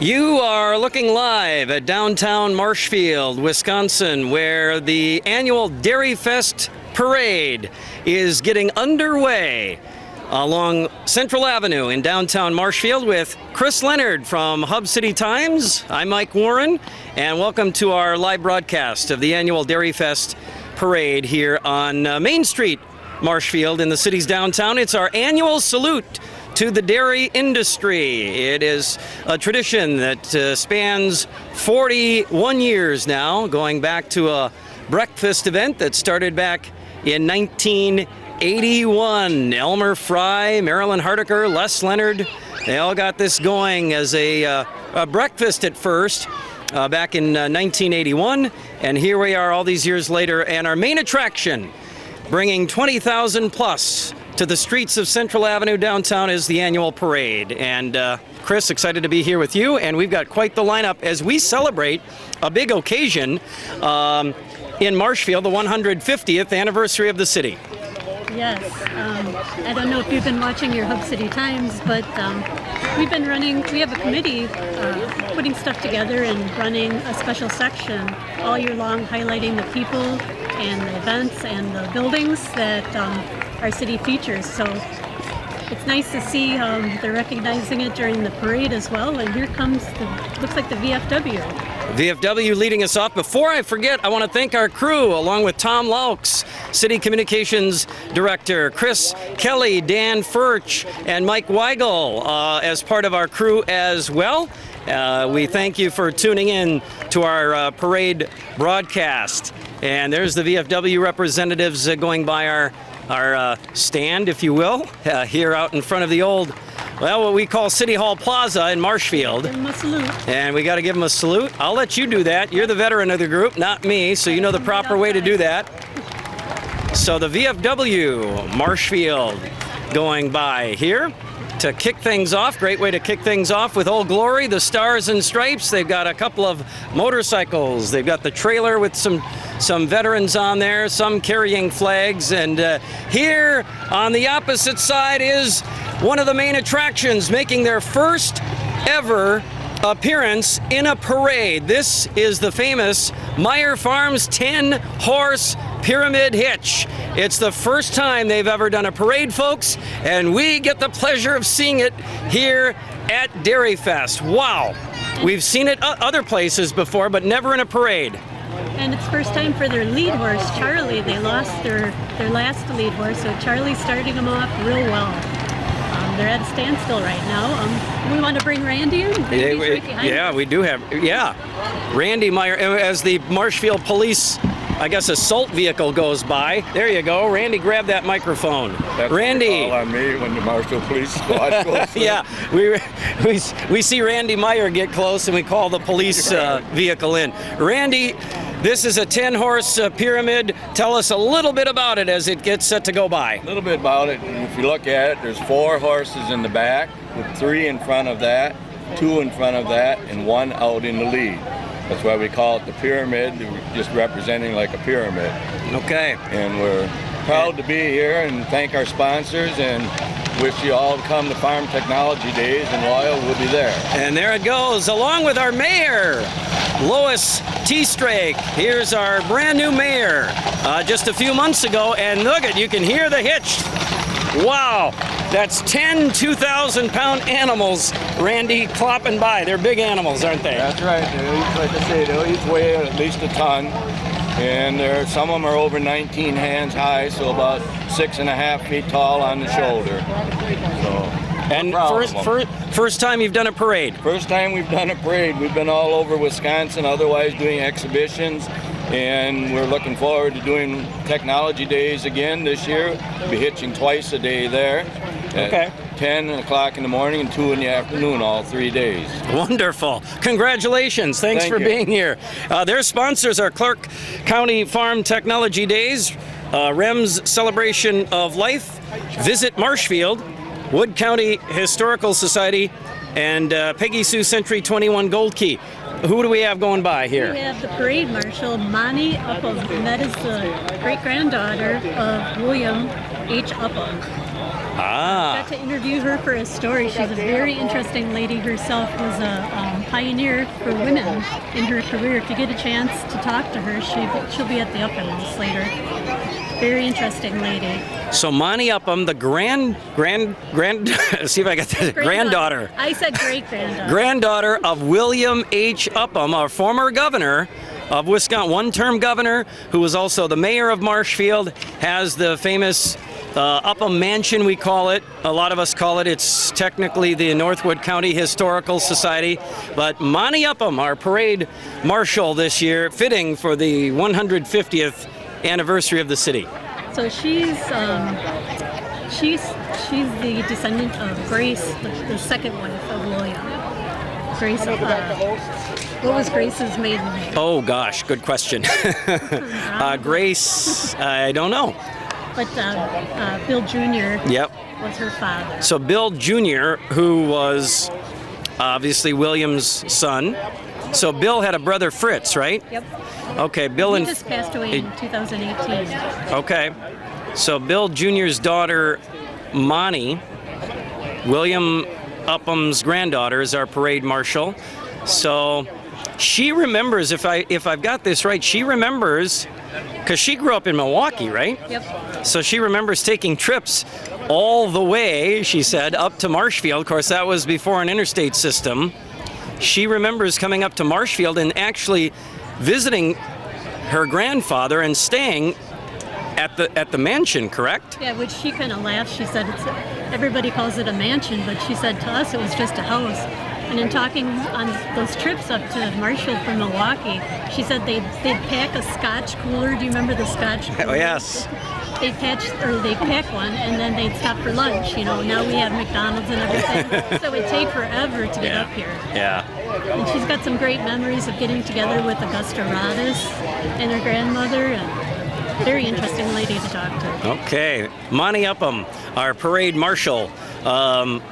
You are looking live at downtown Marshfield, Wisconsin, where the annual Dairyfest Parade is getting underway along Central Avenue in downtown Marshfield with Chris Leonard from Hub City Times. I'm Mike Warren, and welcome to our live broadcast of the annual Dairyfest Parade here on Main Street, Marshfield in the city's downtown. It's our annual salute to the dairy industry. It is a tradition that spans 41 years now, going back to a breakfast event that started back in 1981. Elmer Fry, Marilyn Hardiker, Les Leonard, they all got this going as a breakfast at first back in 1981. And here we are all these years later, and our main attraction, bringing 20,000 plus to the streets of Central Avenue downtown, is the annual parade. And Chris, excited to be here with you, and we've got quite the lineup as we celebrate a big occasion in Marshfield, the 150th anniversary of the city. Yes, I don't know if you've been watching your Hub City Times, but we have a committee putting stuff together and running a special section all year long, highlighting the people and the events and the buildings that our city features. So it's nice to see they're recognizing it during the parade as well. And here comes looks like the VFW. VFW leading us off. Before I forget, I want to thank our crew, along with Tom Laux, City Communications Director, Chris Kelly, Dan Furch, and Mike Weigel as part of our crew as well. We thank you for tuning in to our parade broadcast. And there's the VFW representatives going by our stand, if you will, here out in front of the old, what we call City Hall Plaza in Marshfield. Give them a salute. And we got to give them a salute. I'll let you do that. You're the veteran of the group, not me, so you know the proper way to do that. So the VFW Marshfield going by here to kick things off. Great way to kick things off with Old Glory, the Stars and Stripes. They've got a couple of motorcycles. They've got the trailer with some veterans on there, some carrying flags. And here on the opposite side is one of the main attractions, making their first ever appearance in a parade. This is the famous Meyer Farms 10-horse pyramid hitch. It's the first time they've ever done a parade, folks, and we get the pleasure of seeing it here at Dairyfest. Wow. We've seen it other places before, but never in a parade. And it's first time for their lead horse, Charlie. They lost their last lead horse, so Charlie's starting them off real well. They're at a standstill right now. We want to bring Randy in. Yeah, we do have. Yeah, Randy Meyer, as the Marshfield Police, I guess, assault vehicle goes by. There you go. Randy, grab that microphone. That's Randy. all on me when the Marshfield Police Squad goes. Yeah, we see Randy Meyer get close, and we call the police vehicle in. Randy, this is a 10-horse pyramid. Tell us a little bit about it as it gets set to go by. A little bit about it. If you look at it, there's 4 horses in the back, with 3 in front of that, 2 in front of that, and 1 out in the lead. That's why we call it the pyramid, just representing like a pyramid. Okay. And we're proud to be here and thank our sponsors and wish you all to come to Farm Technology Days, and Loyal will be there. And there it goes, along with our mayor, Lois T. Strake. Here's our brand new mayor just a few months ago, and look at, you can hear the hitch. Wow, that's 10 2,000-pound animals, Randy, clopping by. They're big animals, aren't they? That's right. Like I say, they'll each weigh at least a ton. And some of them are over 19 hands high, so about 6.5 feet tall on the shoulder. So, and first time you've done a parade? First time we've done a parade. We've been all over Wisconsin, otherwise doing exhibitions. And we're looking forward to doing Technology Days again this year. We'll be hitching twice a day there. Okay. 10 o'clock in the morning and 2 in the afternoon, all 3 days. Wonderful. Congratulations. Thanks for being here. Their sponsors are Clark County Farm Technology Days, REM's Celebration of Life, Visit Marshfield, Wood County Historical Society, and Peggy Sue Century 21 Gold Key. Who do we have going by here? We have the parade marshal, Monty Upham, and that is the great-granddaughter of William H. Upham. Got to interview her for a story. She's a very interesting lady herself. Was a pioneer for women in her career. If you get a chance to talk to her, she'll be at the uppermost later. Very interesting lady. So Monty Upham, the grand see if I got this, granddaughter. I said great-granddaughter. Granddaughter of William H. Upham, our former governor of Wisconsin, one-term governor who was also the mayor of Marshfield, has the famous Upham Mansion, we call it. A lot of us call it. It's technically the Northwood County Historical Society. But Monty Upham, our parade marshal this year, fitting for the 150th anniversary of the city. So she's the descendant of Grace, the second wife of William. Grace, what was Grace's maiden name? Oh gosh, good question. Grace, I don't know. But Bill Jr. Yep. was her father. So Bill Jr., who was obviously William's son. So Bill had a brother Fritz, right? Yep. Okay, Bill He and just passed away in 2018. okay. So Bill Jr.'s daughter, Monty, William Upham's granddaughter, is our parade marshal. So she remembers, if I've got this right, she remembers, because she grew up in Milwaukee, right? Yep. So she remembers taking trips all the way, she said, up to Marshfield. Of course, that was before an interstate system. She remembers coming up to Marshfield and actually visiting her grandfather and staying at the mansion, correct? Yeah, which she kind of laughed. She said everybody calls it a mansion, but she said to us it was just a house. And in talking on those trips up to Marshfield from Milwaukee, she said they'd pack a Scotch cooler. Do you remember the Scotch cooler? Oh, yes. They'd pack one, and then they'd stop for lunch. You know, now we have McDonald's and everything, so it'd take forever to get up here. Yeah. And she's got some great memories of getting together with Augusta Rodis and her grandmother, and very interesting lady to talk to. Okay, Monty Upham, our parade marshal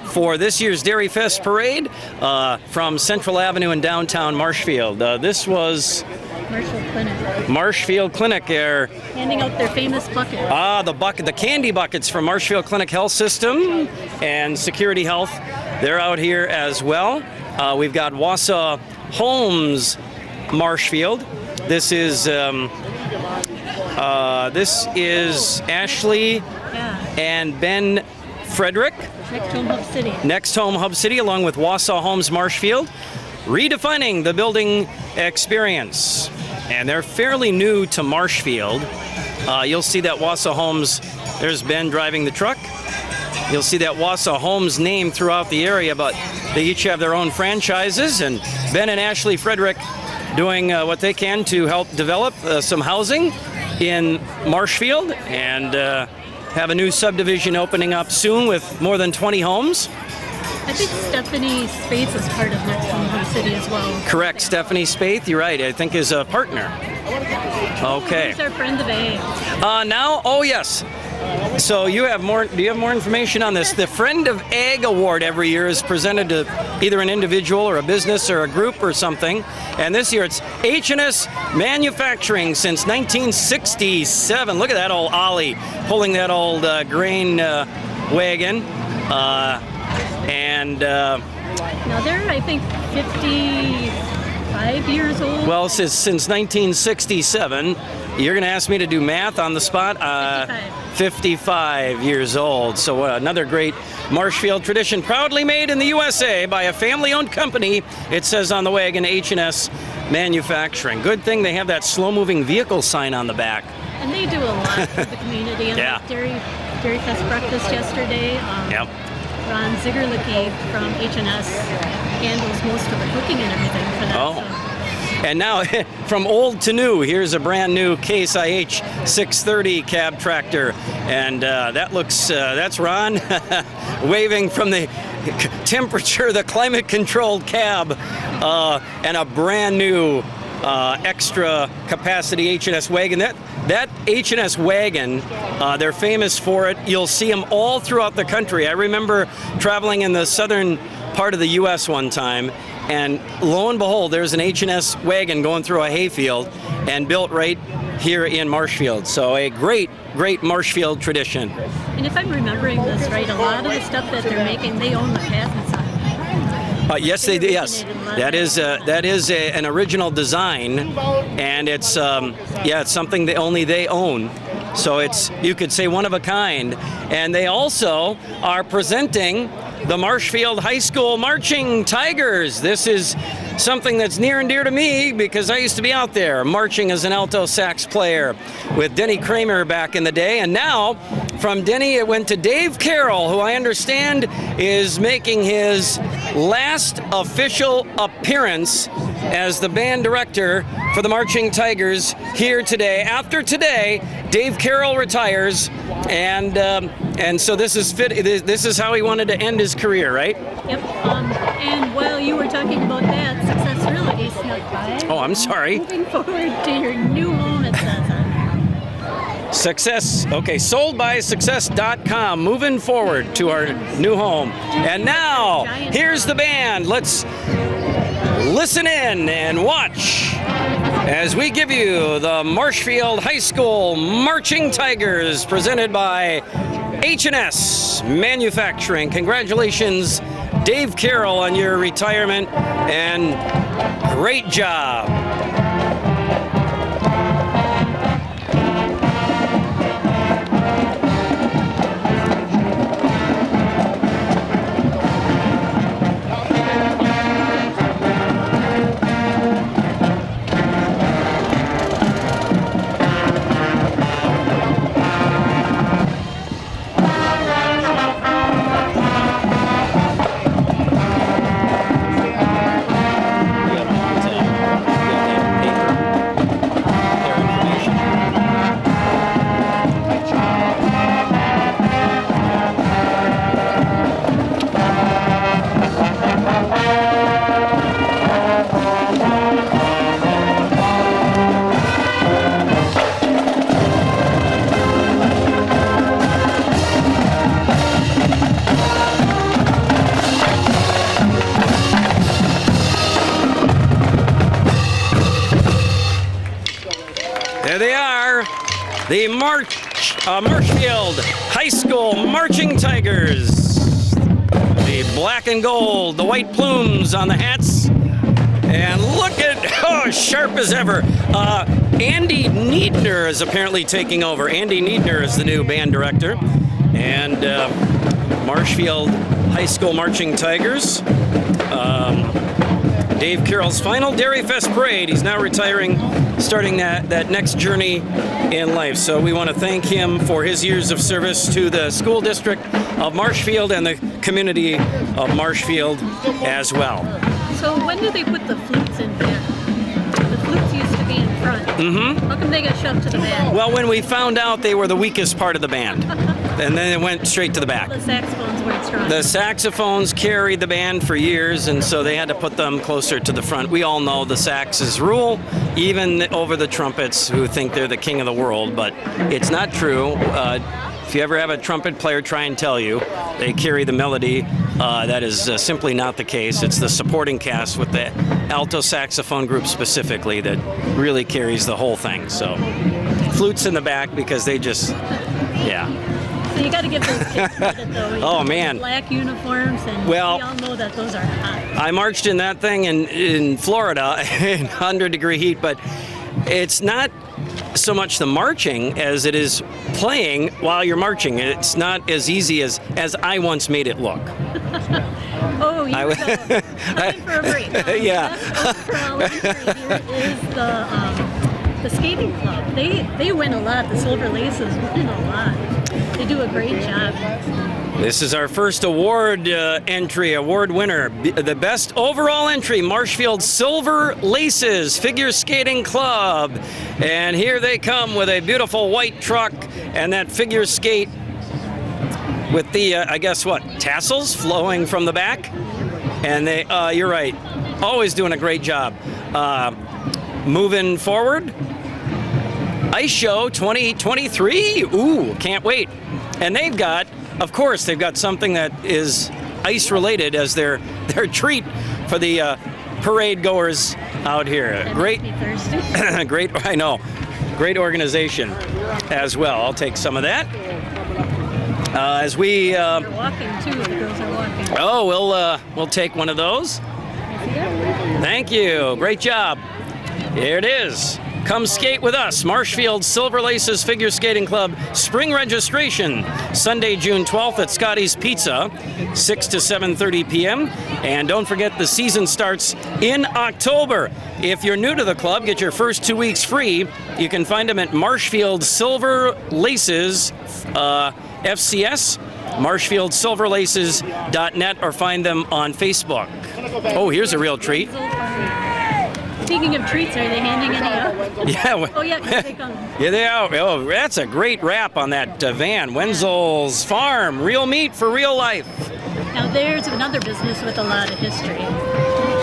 for this year's Dairyfest Parade from Central Avenue in downtown Marshfield. This was Marshfield Clinic. Marshfield Clinic. Handing out their famous bucket. The candy buckets from Marshfield Clinic Health System and Security Health. They're out here as well. We've got Wausau Homes Marshfield. This is Ashley and Ben Frederick. Next Home Hub City. Next Home Hub City, along with Wausau Homes Marshfield, redefining the building experience. And they're fairly new to Marshfield. You'll see that Wausau Homes, there's Ben driving the truck. You'll see that Wausau Homes name throughout the area, but they each have their own franchises, and Ben and Ashley Frederick doing what they can to help develop some housing in Marshfield, and have a new subdivision opening up soon with more than 20 homes. I think Stephanie Spates is part of Next Home Hub City as well. Correct, Stephanie Spath, you're right, I think is a partner. Okay. Who's our friend of A? Oh yes. So do you have more information on this? The Friend of Ag Award every year is presented to either an individual or a business or a group or something. And this year it's H&S Manufacturing since 1967. Look at that old Ollie pulling that old grain wagon. Now they're, I think, 55 years old. Well, since 1967. You're going to ask me to do math on the spot? 55 years old. So another great Marshfield tradition, proudly made in the USA by a family-owned company. It says on the wagon, H&S Manufacturing. Good thing they have that slow-moving vehicle sign on the back. And they do a lot for the community. And like Dairyfest breakfast yesterday. Yep. Ron Zigerlicki from H&S handles most of the cooking and everything for that. Oh. So. And now, from old to new, here's a brand new Ksih 630 cab tractor. And that's Ron waving from the temperature, the climate controlled cab, and a brand new extra capacity H&S wagon. That H&S wagon, they're famous for it. You'll see them all throughout the country. I remember traveling in the southern part of the U.S. one time, and lo and behold, there's an H&S wagon going through a hayfield and built right here in Marshfield. So a great Marshfield tradition. And if I'm remembering this right, a lot of the stuff that they're making, they own the patents on. Yes, they do. Yes, that is an original design, and it's it's something that only they own. So it's, you could say, one of a kind. And they also are presenting the Marshfield High School Marching Tigers. This is something that's near and dear to me because I used to be out there marching as an alto sax player with Denny Kramer back in the day. And now from Denny it went to Dave Carroll, who I understand is making his last official appearance as the band director for the Marching Tigers here today. After today, Dave Carroll retires, and so this is how he wanted to end his career, right? Yep. And while you were talking about that, Success Realty snuck by. Oh, I'm sorry. Moving forward to your new home, it says on there. Success. Okay, sold by success.com. Moving forward to our new home. And now, here's the band. Let's listen in and watch as we give you the Marshfield High School Marching Tigers, presented by H&S Manufacturing. Congratulations, Dave Carroll, on your retirement, and great job. There they are, the Marshfield High School Marching Tigers. The black and gold, the white plumes on the hats. And look at, sharp as ever. Andy Niedner is apparently taking over. Andy Niedner is the new band director. And Marshfield High School Marching Tigers. Dave Carroll's final Dairyfest Parade. He's now retiring, starting that next journey in life. So we want to thank him for his years of service to the school district of Marshfield and the community of Marshfield as well. So when did they put the flutes in there? The flutes used to be in front. Mm-hmm. How come they got shoved to the back? Well, when we found out they were the weakest part of the band, and then it went straight to the back. The saxophones weren't strong. The saxophones carried the band for years, and so they had to put them closer to the front. We all know the saxes rule, even over the trumpets, who think they're the king of the world, but it's not true. If you ever have a trumpet player try and tell you they carry the melody, that is simply not the case. It's the supporting cast with the alto saxophone group specifically that really carries the whole thing. So flutes in the back because they just, yeah. So you got to give those kids credit, though. Oh, man. Black uniforms, and we all know that those are hot. I marched in that thing in Florida in 100-degree heat, but it's not so much the marching as it is playing while you're marching. It's not as easy as I once made it look. Oh, you go. Time for a break. Yeah. Here is the skating club. They win a lot. The Silver Laces win a lot. They do a great job. This is our first award award winner. The best overall entry, Marshfield Silver Laces Figure Skating Club. And here they come with a beautiful white truck and that figure skate with the, I guess what, tassels flowing from the back. And they, you're right, always doing a great job. Moving forward, Ice Show 2023. Ooh, can't wait. And they've got, of course, they've got something that is ice related as their treat for the parade goers out here. Great. Great, I know. Great organization as well. I'll take some of that. As we They're walking too. The girls are walking. oh, we'll take one of those. Thank you. Great job. Here it is. Come skate with us. Marshfield Silver Laces Figure Skating Club spring registration Sunday, June 12th at Scotty's Pizza, 6 to 7:30 p.m. And don't forget the season starts in October. If you're new to the club, get your first 2 weeks free. You can find them at Marshfield Silver Laces FCS, marshfieldsilverlaces.net, or find them on Facebook. Oh, here's a real treat. Speaking of treats, are they handing any out? Yeah. Oh, yeah, here they come. Yeah, they are. Oh, that's a great wrap on that van. Wenzel's Farm, real meat for real life. Now, there's another business with a lot of history.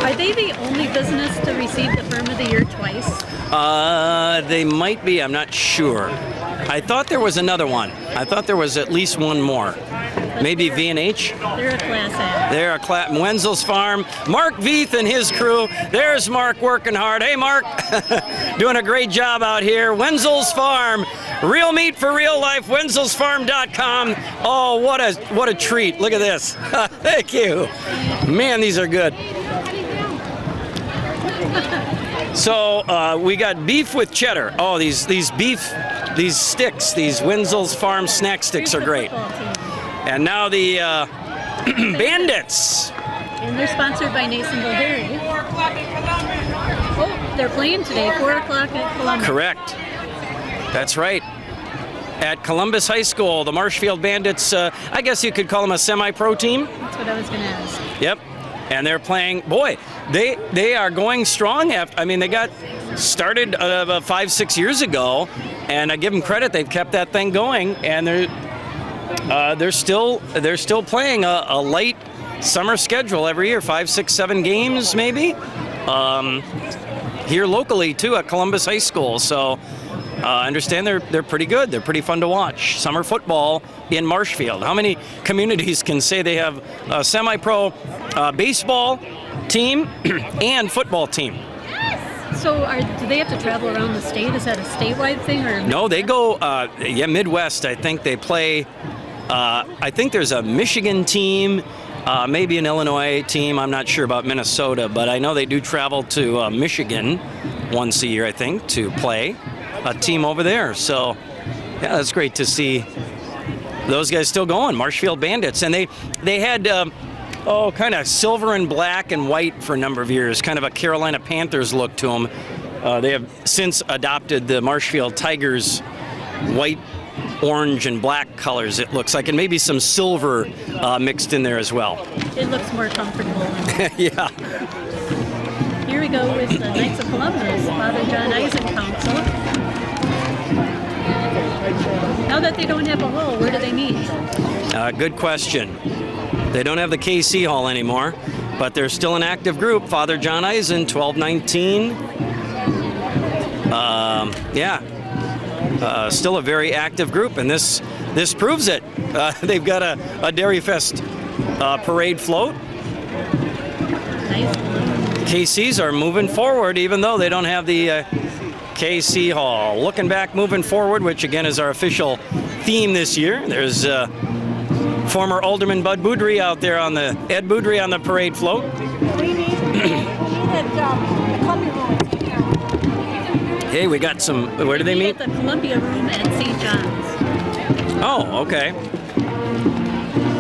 Are they the only business to receive the Firm of the Year twice? They might be. I'm not sure. I thought there was another one. I thought there was at least one more. Maybe V&H? They're a class act. They're a Wenzel's Farm. Mark Veith and his crew. There's Mark working hard. Hey, Mark. Doing a great job out here. Wenzel's Farm. Real meat for real life. Wenzelsfarm.com. Oh, what a treat. Look at this. Thank you. Man, these are good. So we got beef with cheddar. Oh, these sticks, these Wenzel's Farm snack sticks are great. And now the Bandits. And they're sponsored by Nasonville Dairy. Oh, they're playing today, 4 o'clock at Columbus. Correct. That's right. At Columbus High School, the Marshfield Bandits, I guess you could call them a semi-pro team. That's what I was going to ask. Yep. And they're playing, boy, they are going strong. They got started 5-6 years ago, and I give them credit. They've kept that thing going, and they're still playing a light summer schedule every year, 5, 6, 7 games maybe. Here locally too at Columbus High School. So I understand they're pretty good. They're pretty fun to watch. Summer football in Marshfield. How many communities can say they have a semi-pro baseball team and football team? So do they have to travel around the state? Is that a statewide thing? Or No, they go, Midwest. I think they play, I think there's a Michigan team, maybe an Illinois team. I'm not sure about Minnesota, but I know they do travel to Michigan once a year, I think, to play a team over there. So, yeah, that's great to see those guys still going, Marshfield Bandits. And they had, kind of silver and black and white for a number of years, kind of a Carolina Panthers look to them. They have since adopted the Marshfield Tigers white, orange, and black colors, it looks like, and maybe some silver mixed in there as well. It looks more comfortable. Yeah. Here we go with the Knights of Columbus, Father John Eisen Council. Now that they don't have a hall, where do they meet? Good question. They don't have the Ksih Hall anymore, but they're still an active group. Father John Eisen, 1219. Still a very active group, and this proves it. They've got a Dairyfest parade float. Nice. Ksihs are moving forward, even though they don't have the Ksih Hall. Looking back, moving forward, which again is our official theme this year. There's former Alderman Bud Boudry out there on the parade float. Hey, we got some. Where do they meet? At the Columbia Room at St. John's. Oh, okay.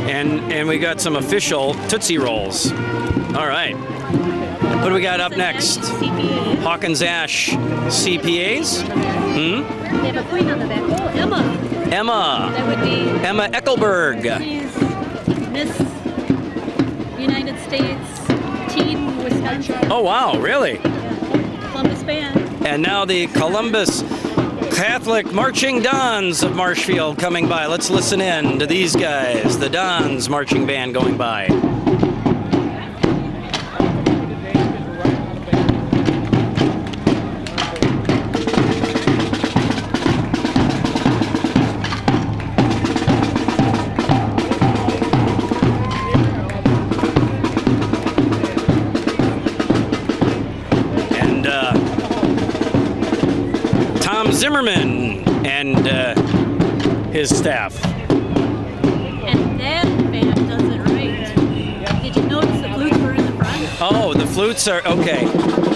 And we got some official Tootsie Rolls. All right. What do we got up next? CPA. Hawkins Ash CPAs. They have a queen on the back. Oh, Emma. Emma. That would be Emma Eckelberg. She's Miss United States Teen Wisconsin. Oh, wow, really? Yeah. Columbus Band. And now the Columbus Catholic Marching Dons of Marshfield coming by. Let's listen in to these guys, the Dons Marching Band going by. Zimmerman and his staff. And that band does it right. Did you notice the flutes were in the front? Oh, the flutes are, okay.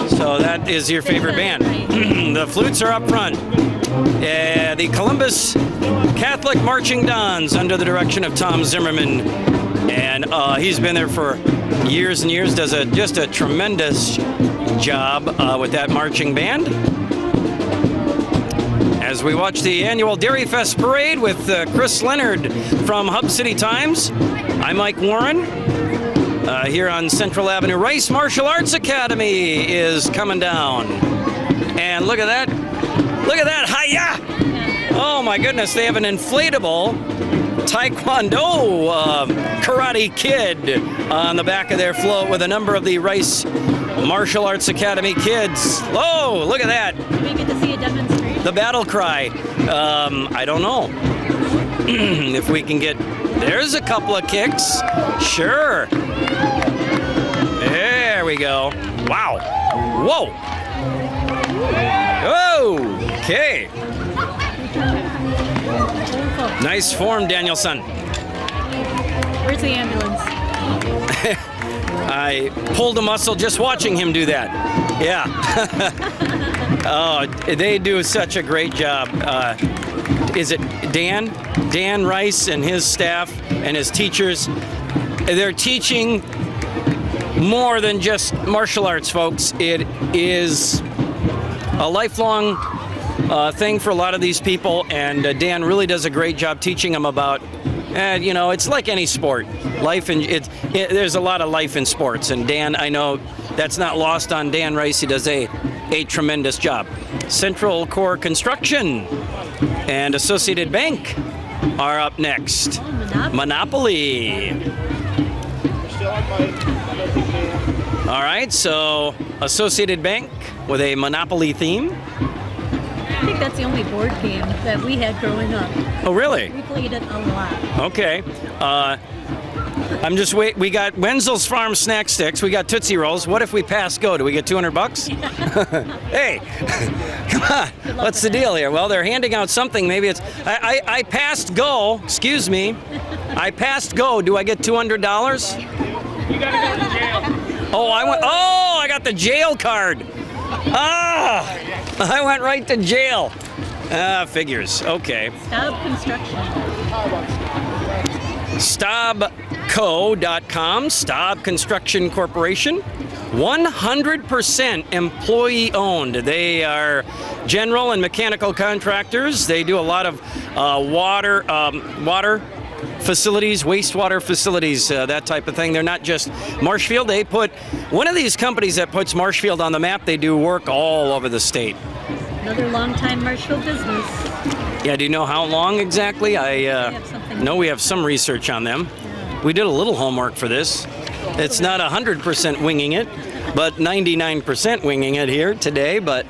So that is your favorite band. The flutes are up front. The Columbus Catholic Marching Dons under the direction of Tom Zimmerman. And he's been there for years and years, does just a tremendous job with that marching band. As we watch the annual Dairyfest Parade with Chris Leonard from Hub City Times, I'm Mike Warren. Here on Central Avenue, Rice Martial Arts Academy is coming down. And look at that. Look at that. Hi-ya! Oh my goodness, they have an inflatable Taekwondo Karate Kid on the back of their float with a number of the Rice Martial Arts Academy kids. Whoa, look at that. Did we get to see a demonstration? The battle cry. I don't know. If we can get... There's a couple of kicks. Sure. There we go. Wow. Whoa. Oh, okay. Nice form, Danielson. Where's the ambulance? I pulled a muscle just watching him do that. Yeah. Oh, they do such a great job. Is it Dan? Dan Rice and his staff and his teachers. They're teaching more than just martial arts, folks. It is a lifelong thing for a lot of these people, and Dan really does a great job teaching them about, you know, it's like any sport. Life, and there's a lot of life in sports, and Dan, I know that's not lost on Dan Rice. He does a tremendous job. Central Core Construction and Associated Bank are up next. Oh, Monopoly. All right, so Associated Bank with a Monopoly theme. I think that's the only board game that we had growing up. Oh, really? We played it a lot. Okay. I'm just wait. We got Wenzel's Farm snack sticks. We got Tootsie Rolls. What if we pass go? Do we get $200? Hey, come on. What's the deal here? Well, they're handing out something. Maybe it's I passed go. Excuse me. I passed go. Do I get $200? You gotta go to jail. Oh, I got the jail card. Ah, I went right to jail. Figures. Okay. Staub Construction. Staubco.com, Staub Construction Corporation, 100% employee owned. They are general and mechanical contractors. They do a lot of water facilities, wastewater facilities, that type of thing. They're not just Marshfield. They put one of these companies that puts Marshfield on the map. They do work all over the state. Another long-time Marshfield business. Yeah, do you know how long exactly? I know we have some research on them. Yeah. We did a little homework for this. It's not 100% winging it, but 99% winging it here today, but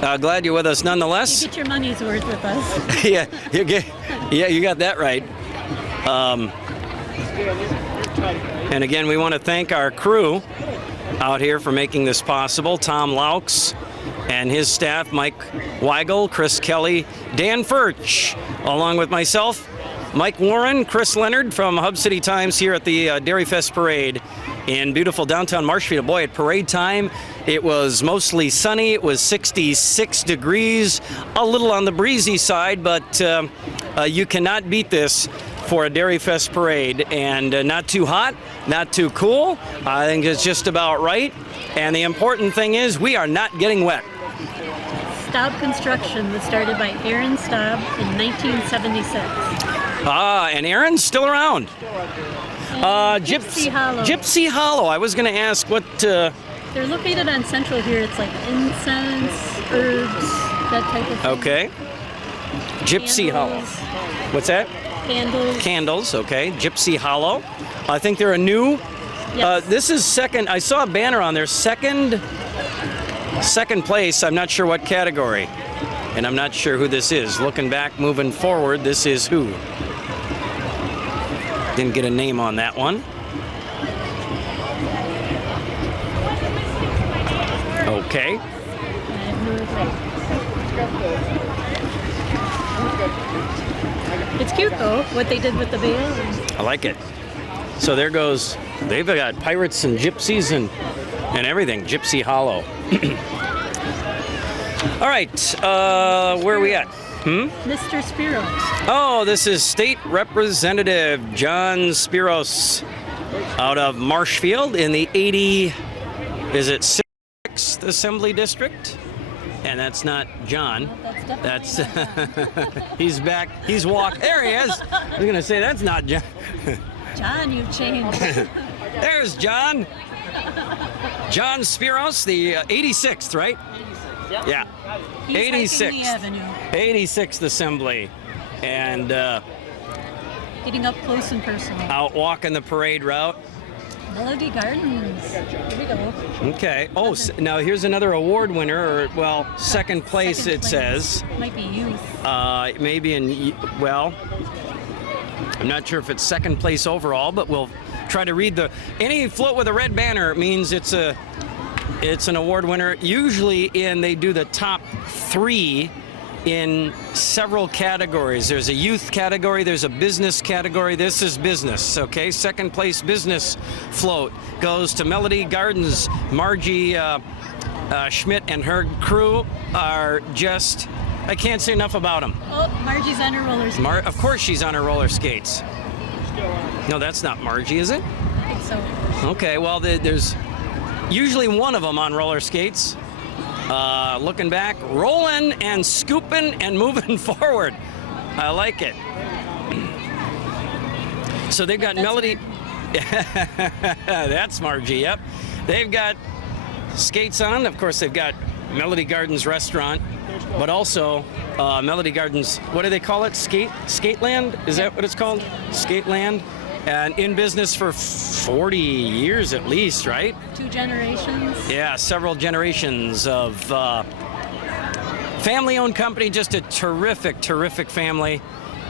glad you're with us nonetheless. You get your money's worth with us. Yeah, you got that right. And again, we want to thank our crew out here for making this possible. Tom Laux and his staff, Mike Weigel, Chris Kelly, Dan Furch, along with myself, Mike Warren, Chris Leonard from Hub City Times here at the Dairyfest Parade in beautiful downtown Marshfield. Boy, at parade time, it was mostly sunny. It was 66 degrees, a little on the breezy side, but you cannot beat this for a Dairyfest Parade. And not too hot, not too cool. I think it's just about right. And the important thing is we are not getting wet. Staub Construction was started by Aaron Staub in 1976. And Aaron's still around. Gypsy Hollow. Gypsy Hollow. I was going to ask what... They're located on Central here. It's like incense, herbs, that type of thing. Okay. Gypsy Hollow. What's that? Candles. Candles, okay. Gypsy Hollow. I think they're a new... Yes. This is second... I saw a banner on there. Second place. I'm not sure what category. And I'm not sure who this is. Looking back, moving forward, this is who? Didn't get a name on that one. Okay. It's cute though, what they did with the veil. I like it. So there goes, they've got pirates and gypsies and everything, Gypsy Hollow. All right, where are we at? Mr. Spiros. Oh, this is State Representative John Spiros out of Marshfield in the 6th Assembly District. And that's not John. That's he's back. He's walked. There he is. I was going to say, that's not John. John, you've changed. There's John. John Spiros, the 86th, right? Yeah. He's 86th. hiking the avenue. 86th Assembly. And Getting up close and personal. out walking the parade route. Melody Gardens. Here we go. Okay. Oh, now here's another award winner, or, well, second place Second it place. says. Might be youth. Maybe well, I'm not sure if it's second place overall, but we'll try to read any float with a red banner means it's an award winner. Usually they do the top 3 in several categories. There's a youth category, there's a business category. This is business, okay? Second place business float goes to Melody Gardens. Margie Schmidt and her crew are just, I can't say enough about them. Oh, Margie's on her roller skates. Of course she's on her roller skates. No, that's not Margie, is it? I think so. Okay, well, there's usually one of them on roller skates. Looking back, rolling and scooping and moving forward. I like it. So they've got Melody. That's Margie, yep. They've got skates on. Of course, they've got Melody Gardens Restaurant, but also Melody Gardens, what do they call it? Skateland? Is that what it's called? Skateland. And in business for 40 years at least, right? 2 generations. Yeah, several generations of family-owned company, just a terrific, terrific family,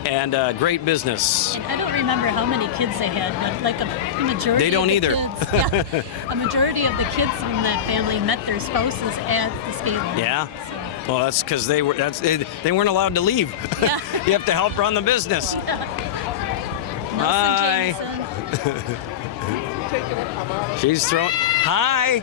and great business. And I don't remember how many kids they had, but like a majority They don't of the either. kids, a majority of the kids in that family met their spouses at the skate land. Yeah. So, Well, that's because they weren't allowed to leave. Yeah. You have to help run the business. Nelson Hi. Jameson. She's throwing. Hi,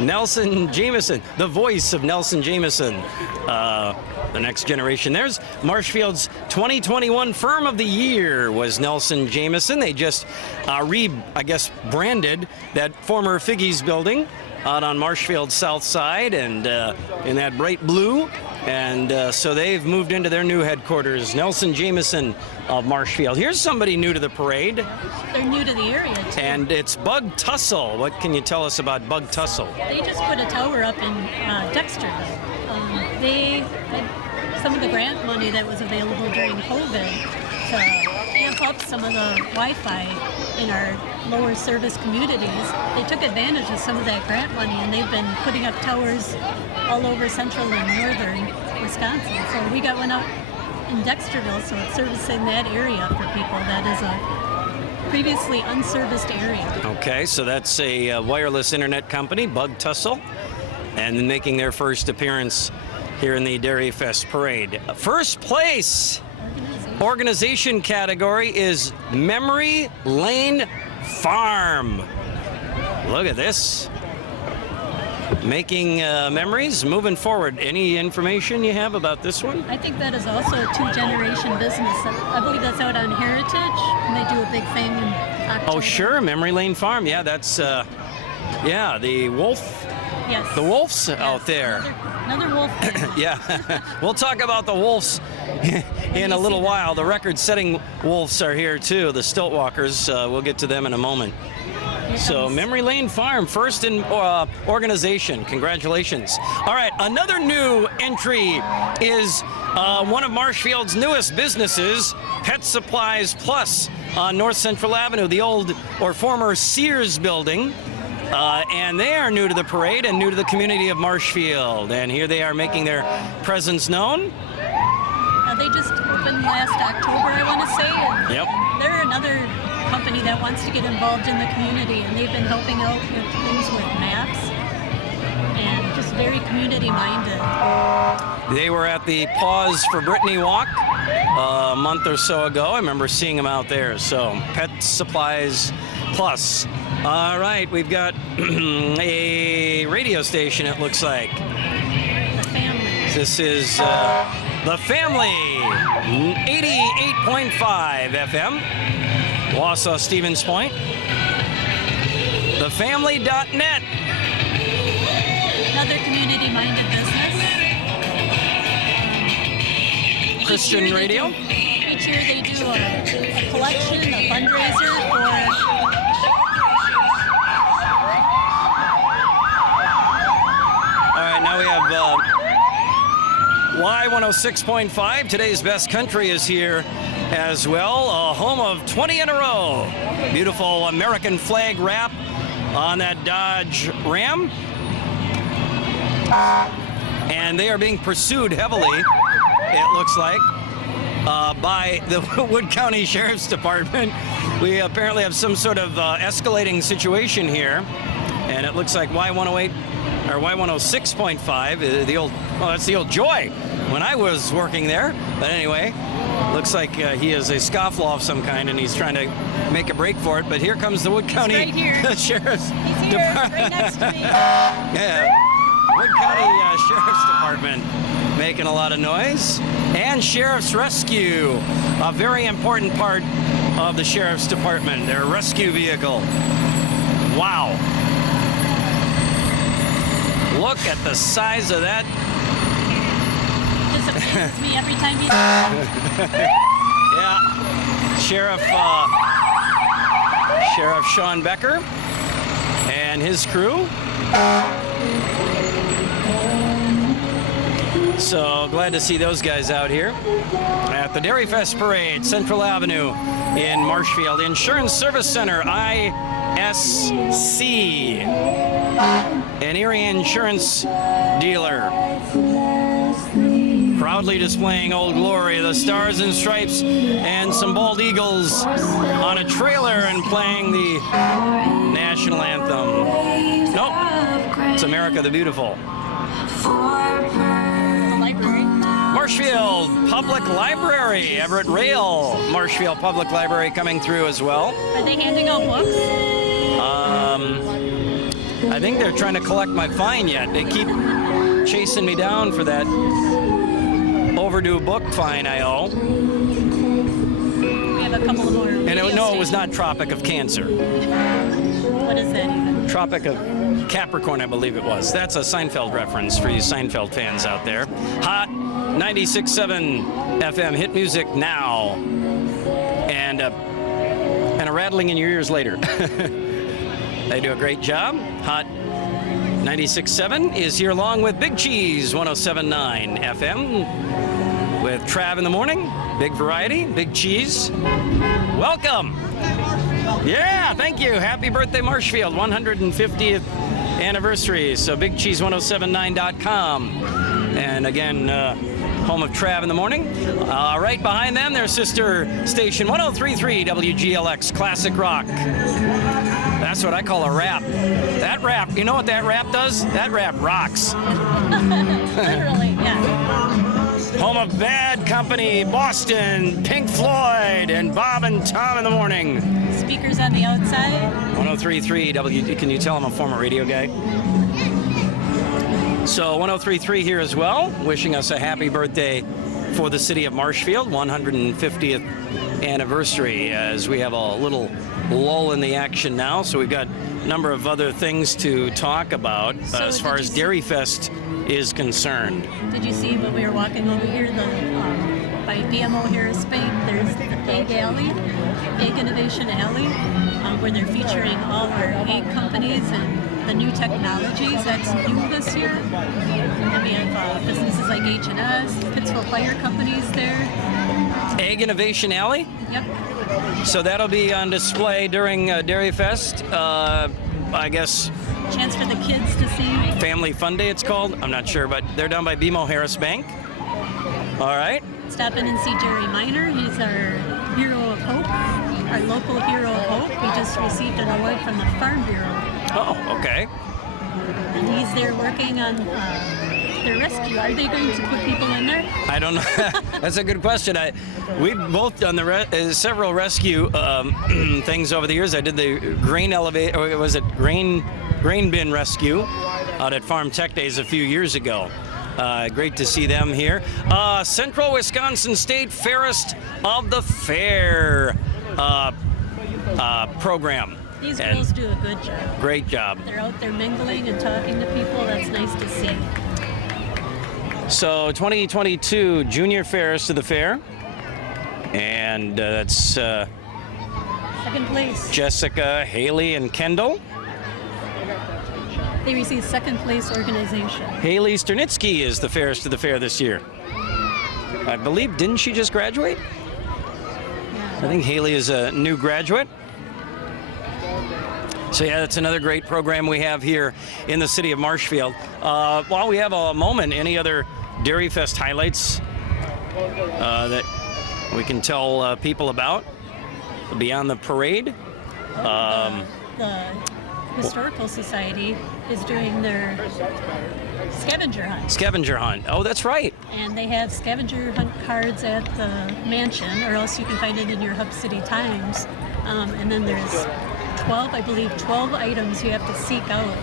Nelson Jameson, the voice of Nelson Jameson, the next generation. There's Marshfield's 2021 Firm of the Year was Nelson Jameson. They just branded that former Figgy's building out on Marshfield South Side and in that bright blue. And so they've moved into their new headquarters, Nelson Jameson of Marshfield. Here's somebody new to the parade. They're new to the area too. And it's Bug Tussle. What can you tell us about Bug Tussle? They just put a tower up in Dexterville. They had some of the grant money that was available during COVID to amp up some of the Wi-Fi in our lower service communities. They took advantage of some of that grant money, and they've been putting up towers all over central and northern Wisconsin. So we got one out in Dexterville, so it's servicing that area for people. That is a previously unserviced area. Okay, so that's a wireless internet company, Bug Tussle, and making their first appearance here in the Dairyfest Parade. First place organization category is Memory Lane Farm. Look at this. Making memories, moving forward. Any information you have about this one? I think that is also a 2-generation business. I believe that's out on Heritage, and they do a big thing in October. Oh, sure, Memory Lane Farm. Yeah, that's, the Wolfe. Yes. The Wolves out there. Another wolf. Yeah, we'll talk about the Wolves in a little while. The record-setting Wolves are here too, the Stiltwalkers. We'll get to them in a moment. So Memory Lane Farm, first in organization. Congratulations. All right, another new entry is one of Marshfield's newest businesses, Pet Supplies Plus on North Central Avenue, the old or former Sears building. And they are new to the parade and new to the community of Marshfield. And here they are making their presence known. They just opened last October, I want to say. And Yep. They're another company that wants to get involved in the community, and they've been helping out with things with maps and just very community-minded. They were at the Pause for Brittany walk a month or so ago. I remember seeing them out there. So, Pet Supplies Plus. All right, we've got a radio station, it looks like. The family. This is The Family, 88.5 FM, Wausau Stevens Point. TheFamily.net. Another community-minded business. Christian radio. Each year they do a collection, a fundraiser for... All right, now we have Y106.5. Today's Best Country is here as well. A home of 20 in a row. Beautiful American flag wrap on that Dodge Ram. And they are being pursued heavily, it looks like, by the Wood County Sheriff's Department. We apparently have some sort of escalating situation here. And it looks like Y108 or Y106.5, that's the old Joy when I was working there. But anyway, looks like he is a scofflaw of some kind and he's trying to make a break for it. But here comes the Wood County right here. Sheriff's He's here, Department. right next to me. Yeah, Wood County Sheriff's Department making a lot of noise. And Sheriff's Rescue, a very important part of the Sheriff's Department, their rescue vehicle. Wow. Look at the size of that. Just amazes me every time he's... Yeah. Sheriff Sean Becker and his crew. So glad to see those guys out here at the Dairyfest Parade, Central Avenue in Marshfield. Insurance Service Center, ISC. An Erie insurance dealer. Proudly displaying Old Glory, the Stars and Stripes, and some bald eagles on a trailer and playing the national anthem. Nope, it's America the Beautiful. Marshfield Public Library, Everett Rail, Marshfield Public Library coming through as well. Are they handing out books? I think they're trying to collect my fine yet. They keep chasing me down for that overdue book fine I owe. We have a couple of more. And it was not Tropic of Cancer. What is that even? Tropic of Capricorn, I believe it was. That's a Seinfeld reference for you Seinfeld fans out there. Hot 96.7 FM, hit music now. And a rattling in your ears later. They do a great job. Hot 96.7 is here along with Big Cheese 107.9 FM with Trav in the morning. Big variety, Big Cheese. Welcome. Yeah, thank you. Happy birthday, Marshfield. 150th anniversary. So BigCheese1079.com. And again, home of Trav in the morning. Right behind them, their sister station 103.3 WGLX Classic Rock. That's what I call a rap. That rap, you know what that rap does? That rap rocks. Literally, yeah. Home of Bad Company, Boston, Pink Floyd, and Bob and Tom in the morning. Speakers on the outside. 103.3 WG. Can you tell I'm a former radio guy? So 103.3 here as well, wishing us a happy birthday for the city of Marshfield, 150th anniversary, as we have a little lull in the action now. So we've got a number of other things to talk about as far as Dairyfest is concerned. Did you see when we were walking over here, by BMO Harris Bank, there's the Egg Alley, Egg Innovation Alley, where they're featuring all our egg companies and the new technologies that's new this year. And we have businesses like H&S, Pittsville Fire Companies there. Egg Innovation Alley? Yep. So that'll be on display during Dairyfest. I guess Chance for the kids to see. Family Fun Day it's called. I'm not sure, but they're down by BMO Harris Bank. All right. Stop in and see Jerry Miner. He's our hero of hope, our local hero of hope. We just received an award from the Farm Bureau. Oh, okay. and he's there working on their rescue. Are they going to put people in there? I don't know. That's a good question. We've both done several rescue things over the years. I did the grain elevator, or was it grain bin rescue out at Farm Tech Days a few years ago. Great to see them here. Central Wisconsin State Fairest of the Fair program. These girls do a good job. Great job. They're out there mingling and talking to people. That's nice to see. So 2022 Junior Fairest of the Fair. And that's Second place. Jessica, Haley, and Kendall. They received second place organization. Haley Sternitsky is the Fairest of the Fair this year. I believe, didn't she just graduate? Yeah. I think Haley is a new graduate. So yeah, that's another great program we have here in the city of Marshfield. While we have a moment, any other Dairyfest highlights that we can tell people about beyond the parade? The Historical Society is doing their scavenger hunt. Scavenger Hunt. Oh, that's right. And they have scavenger hunt cards at the mansion, or else you can find it in your Hub City Times. And then there's 12 items you have to seek out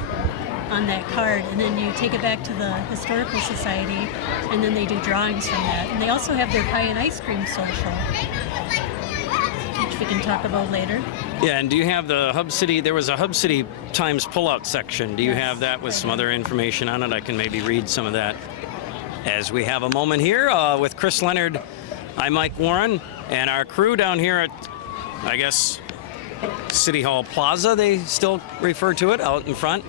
on that card, and then you take it back to the Historical Society, and then they do drawings from that. And they also have their pie and ice cream social, which we can talk about later. Yeah, and do you have the Hub City? There was a Hub City Times pullout section. Do you have that with some other information on it? I can maybe read some of that as we have a moment here with Chris Leonard. I'm Mike Warren, and our crew down here at, I guess, City Hall Plaza, they still refer to it, out in front.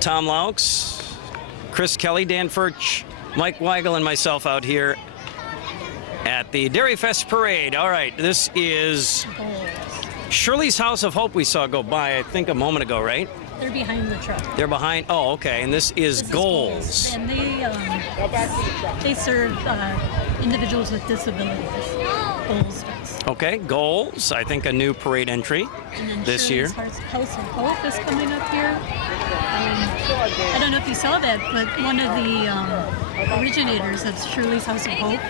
Tom Laux, Chris Kelly, Dan Furch, Mike Weigel, and myself out here at the Dairyfest Parade. All right, this is Shirley's House of Hope we saw go by, I think, a moment ago, right? They're behind the truck. They're behind. Oh, okay. And this is Goals. And they serve individuals with disabilities. Goals does. Okay, Goals. I think a new parade entry And then this year. Shirley's House of Hope is coming up here. I don't know if you saw that, but one of the originators of Shirley's House of Hope,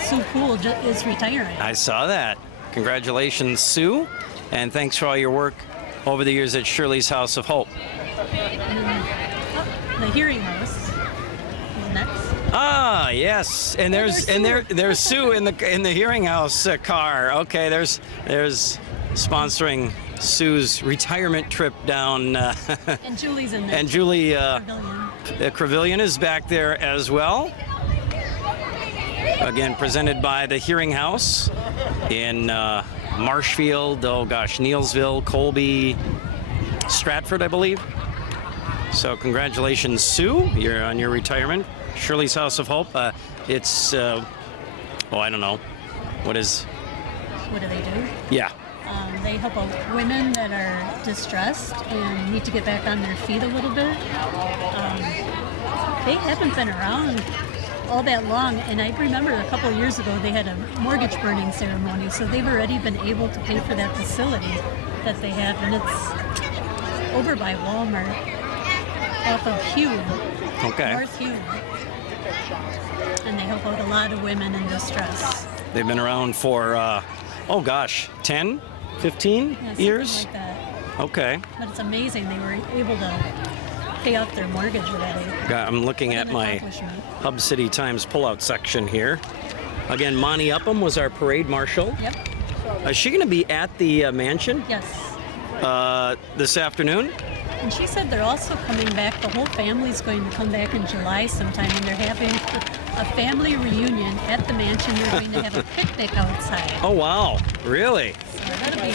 Sue Poole, is retiring. I saw that. Congratulations, Sue, and thanks for all your work over the years at Shirley's House of Hope. The Hearing House is next. Ah, yes, and there's Sue in the Hearing House car. Okay, there's sponsoring Sue's retirement trip down. And Julie's in there. And Julie Pavilion. Crevillion is back there as well. Again, presented by the Hearing House in Marshfield, Neelsville, Colby, Stratford, I believe. So congratulations, Sue. You're on your retirement. Shirley's House of Hope. It's, I don't know. What do they do? Yeah. They help out women that are distressed and need to get back on their feet a little bit. They haven't been around all that long, and I remember a couple of years ago they had a mortgage burning ceremony, so they've already been able to pay for that facility that they have, and it's over by Walmart off of Hugh, Okay. North Hugh, and they help out a lot of women in distress. They've been around for, 10, 15 Yeah, years? something like that. Okay. But it's amazing they were able to pay off their mortgage already. I'm looking What at an my accomplishment. Hub City Times pullout section here. Again, Monty Upham was our parade marshal. Yep. Is she going to be at the mansion Yes. this afternoon? And she said they're also coming back. The whole family's going to come back in July sometime, and they're having a family reunion at the mansion. They're going to have a picnic outside. Oh, wow. Really? So that'll be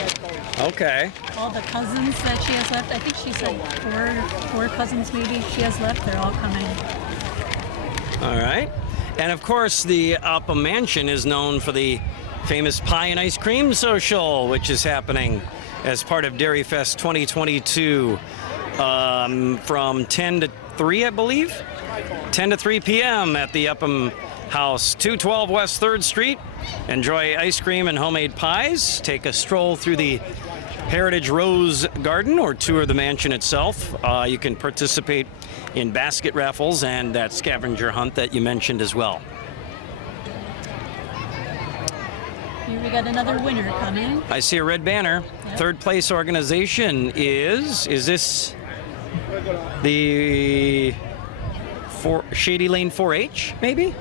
Okay. all the cousins that she has left. I think she said four cousins maybe she has left. They're all coming. All right. And of course, the Upham Mansion is known for the famous Pie and Ice Cream Social, which is happening as part of Dairyfest 2022 from 10 to 3, I believe. 10 to 3 p.m. at the Upham House, 212 West 3rd Street. Enjoy ice cream and homemade pies. Take a stroll through the Heritage Rose Garden or tour the mansion itself. You can participate in basket raffles and that scavenger hunt that you mentioned as well. Here we got another winner coming. I see a red banner. Yep. Third place organization is this the Shady Lane 4-H, maybe?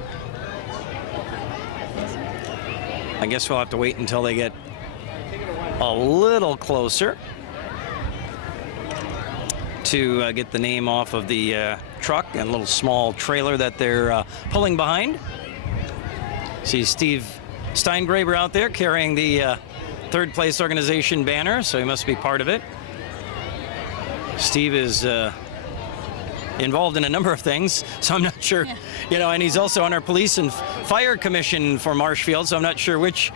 I guess we'll have to wait until they get a little closer to get the name off of the truck and a little small trailer that they're pulling behind. See Steve Steingraber out there carrying the third place organization banner, so he must be part of it. Steve is involved in a number of things, so I'm not sure, and he's also on our police and fire commission for Marshfield, so I'm not sure which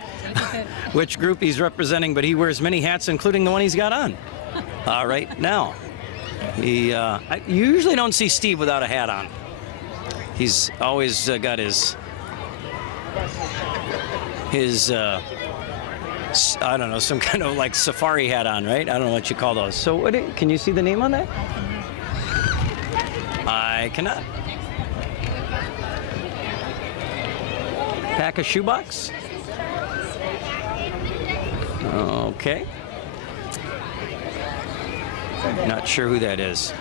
group he's representing, but he wears many hats, including the one he's got on right now. You usually don't see Steve without a hat on. He's always got his I don't know, some kind of like safari hat on, right? I don't know what you call those. So can you see the name on that? I cannot. Pack a shoebox? Okay. Not sure who that is.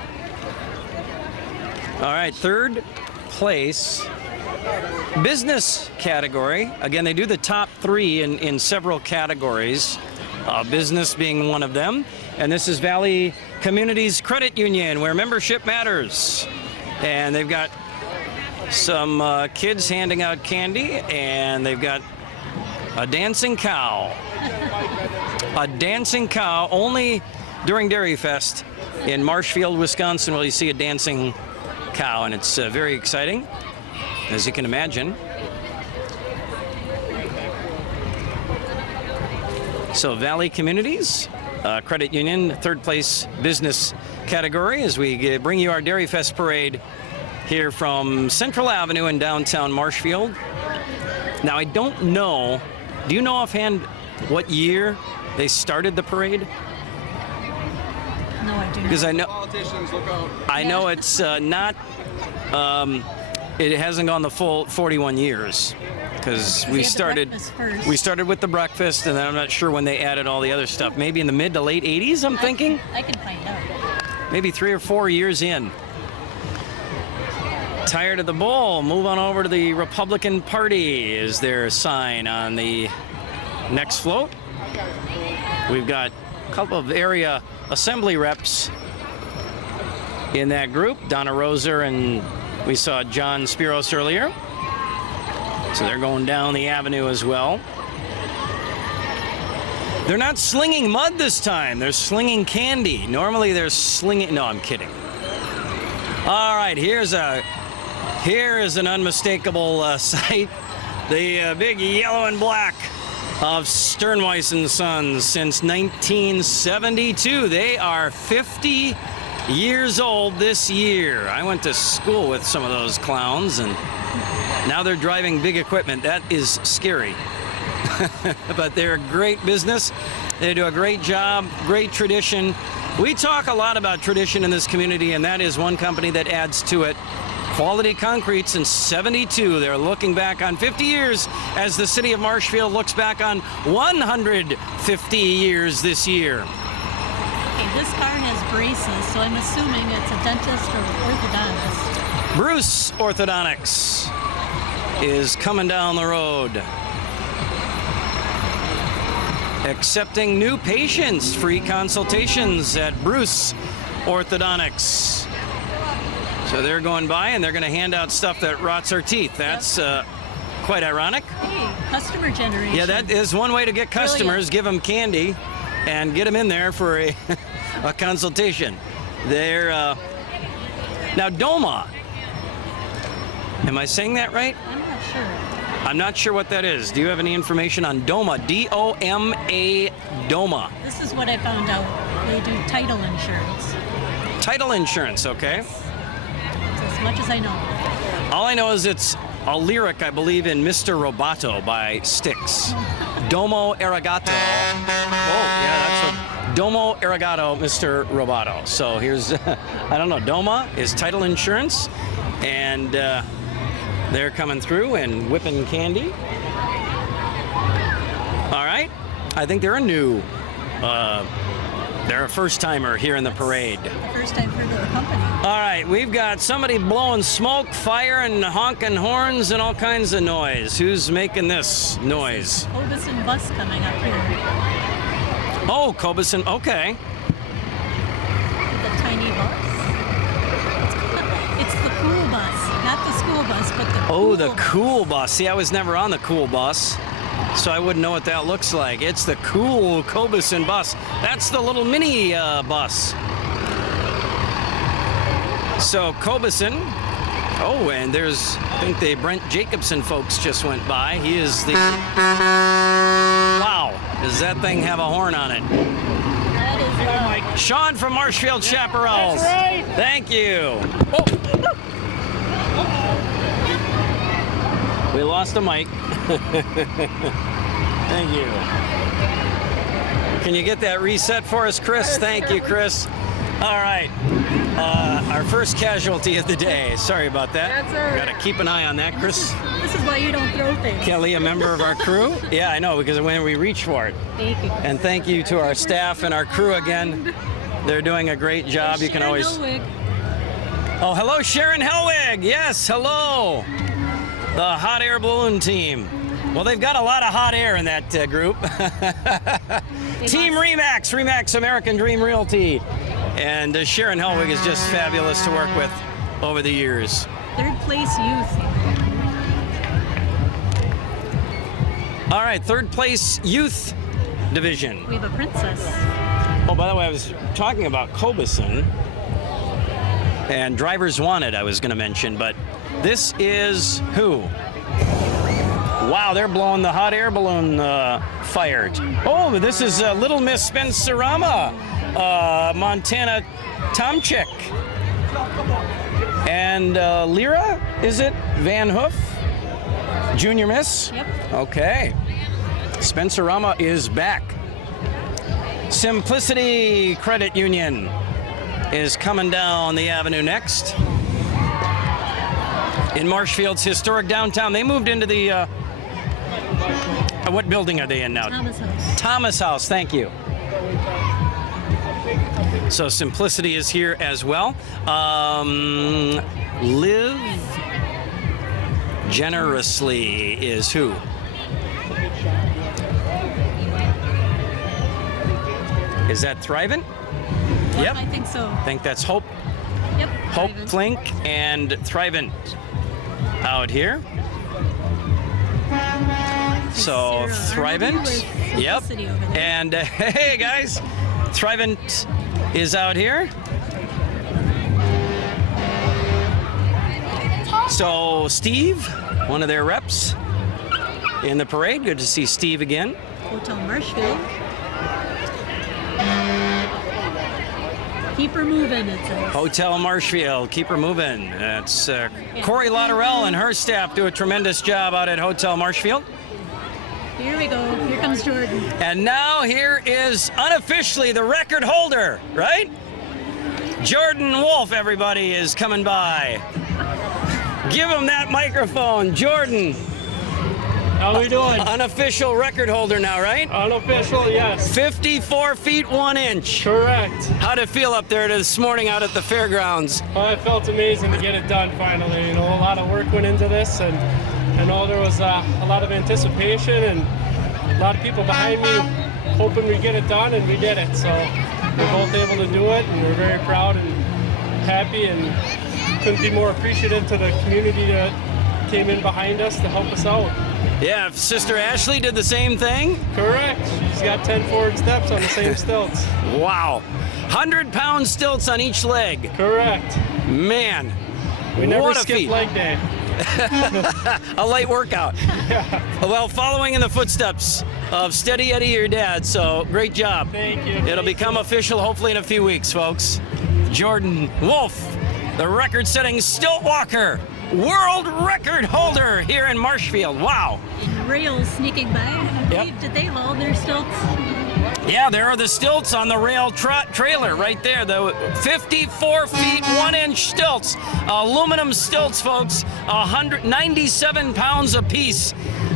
All right, third place. Business category. Again, they do the top three in several categories, business being one of them. And this is Valley Communities Credit Union, where membership matters. And they've got some kids handing out candy, and they've got a dancing cow. A dancing cow. Only during Dairyfest in Marshfield, Wisconsin will you see a dancing cow, and it's very exciting, as you can imagine. So Valley Communities Credit Union, third place business category, as we bring you our Dairyfest Parade here from Central Avenue in downtown Marshfield. Now, I don't know, do you know offhand what year they started the parade? No, I do not. Because I know, Politicians, look out. I know it's not, it hasn't gone the full 41 years. Because we started with the breakfast, and then I'm not sure when they added all the other stuff. Maybe in the mid to late 80s, I'm thinking? I can find out. Maybe 3 or 4 years in. Tired of the bull, move on over to the Republican Party is their sign on the next float. We've got a couple of area assembly reps in that group. Donna Roser and we saw John Spiros earlier. So they're going down the avenue as well. They're not slinging mud this time. They're slinging candy. Normally they're slinging... No, I'm kidding. All right, here is an unmistakable sight. The big yellow and black of Sternweiss and Sons since 1972. They are 50 years old this year. I went to school with some of those clowns, and now they're driving big equipment. That is scary. But they're a great business. They do a great job, great tradition. We talk a lot about tradition in this community, and that is one company that adds to it. Quality Concrete since 72. They're looking back on 50 years as the city of Marshfield looks back on 150 years this year. Okay, this car has braces, so I'm assuming it's a dentist or orthodontist. Bruce Orthodontics is coming down the road. Accepting new patients, free consultations at Bruce Orthodontics. So they're going by and they're going to hand out stuff that rots our teeth. That's quite ironic. Hey, customer generation. Yeah, that is one way to get customers. Brilliant. Give them candy and get them in there for a consultation. They're now Doma. Am I saying that right? I'm not sure. I'm not sure what that is. Do you have any information on Doma? D-O-M-A, Doma. This is what I found out. They do title insurance. Title insurance, okay. That's as much as I know. All I know is it's a lyric, I believe, in Mr. Roboto by Styx. Domo arigato. Oh, yeah, that's what Domo Arigato, Mr. Roboto. So here's, I don't know, Doma is Title Insurance, and they're coming through and whipping candy. All right, I think they're a new, they're a first-timer here in the parade. First time heard of the company. All right, we've got somebody blowing smoke, fire, and honking horns and all kinds of noise. Who's making this noise? Orbison bus coming up here. Oh, Cobison, okay. The tiny bus. It's the cool bus, not the school bus, but the cool Oh, the bus. cool bus. See, I was never on the cool bus, so I wouldn't know what that looks like. It's the cool Cobison bus. That's the little mini bus. So Cobison. Oh, and there's, I think the Brent Jacobson folks just went by. He is the, wow, does that thing have a horn on it? That is Sean from Marshfield Chaparrals. That's right. Thank you. We lost a mic. Thank you. Can you get that reset for us, Chris? Thank you, Chris. All right. Our first casualty of the day. Sorry about that. Got to keep an eye on that, Chris. This is why you don't throw things. Kelly, a member of our crew. Yeah, I know, because when we reach for it. Thank you. And thank you to our staff and our crew again. They're doing a great job. You can always. Oh, hello, Sharon Helwig. Yes, hello. The hot air balloon team. Well, they've got a lot of hot air in that group. Team Remax American Dream Realty. And Sharon Helwig is just fabulous to work with over the years. Third place youth. All right, third place youth division. We have a princess. Oh, by the way, I was talking about Cobison and Drivers Wanted I was going to mention, but this is who? Wow, they're blowing the hot air balloon fired. Oh, this is Little Miss Spencerama, Montana Tomchick. And Lyra, is it? Van Hoof? Junior Miss? Yep. Okay. Spencerama is back. Simplicity Credit Union is coming down the avenue next. In Marshfield's historic downtown. They moved into the, what building are they in now? Thomas House. Thomas House, thank you. So Simplicity is here as well. Live Generously is who? Is that Thrivent? Yep. I think so. I think that's Hope. Yep. Hope Thrivent. Flink and Thrivent out here. So Sarah Arnold Thrivent. with Yep. Simplicity over there. And hey guys, Thrivent is out here. So Steve, one of their reps in the parade. Good to see Steve again. Hotel Marshfield. Keep her moving, it says. Hotel Marshfield, keep her moving. That's Corey Lotterell and her staff do a tremendous job out at Hotel Marshfield. Here we go. Here comes Jordan. And now here is unofficially the record holder, right? Jordan Wolfe, everybody, is coming by. Give him that microphone, Jordan. How we doing? Unofficial record holder now, right? Unofficial, yes. 54 feet 1 inch. Correct. How'd it feel up there this morning out at the fairgrounds? Well, it felt amazing to get it done finally. You know, a lot of work went into this, and I know there was a lot of anticipation and a lot of people behind me hoping we'd get it done, and we did it. So we're both able to do it, and we're very proud and happy, and couldn't be more appreciative to the community that came in behind us to help us out. Yeah, Sister Ashley did the same thing. Correct. She's got 10 forward steps on the same stilts. Wow. 100-pound stilts on each leg. Correct. Man. We never what a skip feat. leg day. A light workout. Well, following in the footsteps of Steady Eddie, your dad, so great job. Thank you. It'll become official hopefully in a few weeks, folks. Jordan Wolfe, the record-setting stilt walker world record holder here in Marshfield. Wow. And rails sneaking by. I believe, did they haul their stilts? Yeah, there are the stilts on the rail trailer right there. The 54 feet 1 inch stilts, aluminum stilts, folks. 197 pounds a piece.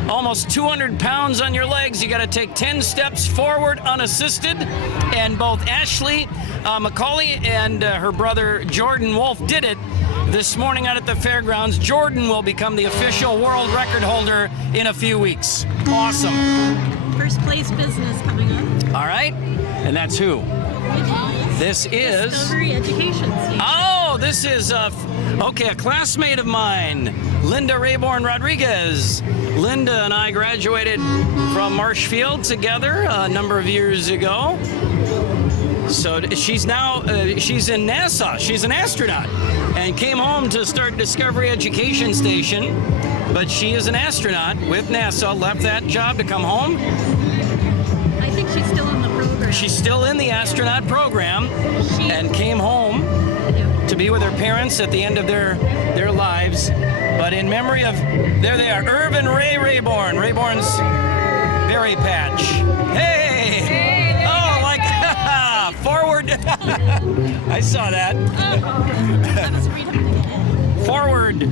Almost 200 pounds on your legs. You got to take 10 steps forward unassisted. And both Ashley McCauley and her brother Jordan Wolfe did it this morning out at the fairgrounds. Jordan will become the official world record holder in a few weeks. Awesome. First place business coming up. All right. And that's who? This is... Discovery Education. Oh, this is, a classmate of mine, Linda Raybourne Rodriguez. Linda and I graduated from Marshfield together a number of years ago. So she's now, she's in NASA. She's an astronaut and came home to start Discovery Education Station. But she is an astronaut with NASA, left that job to come home. I think she's still in the program. She's still in the astronaut program and came home to be with her parents at the end of their lives. But in memory of, there they are, Irv and Ray Raybourne, Raybourne's berry patch. Hey! Oh, like, forward. I saw that. Forward.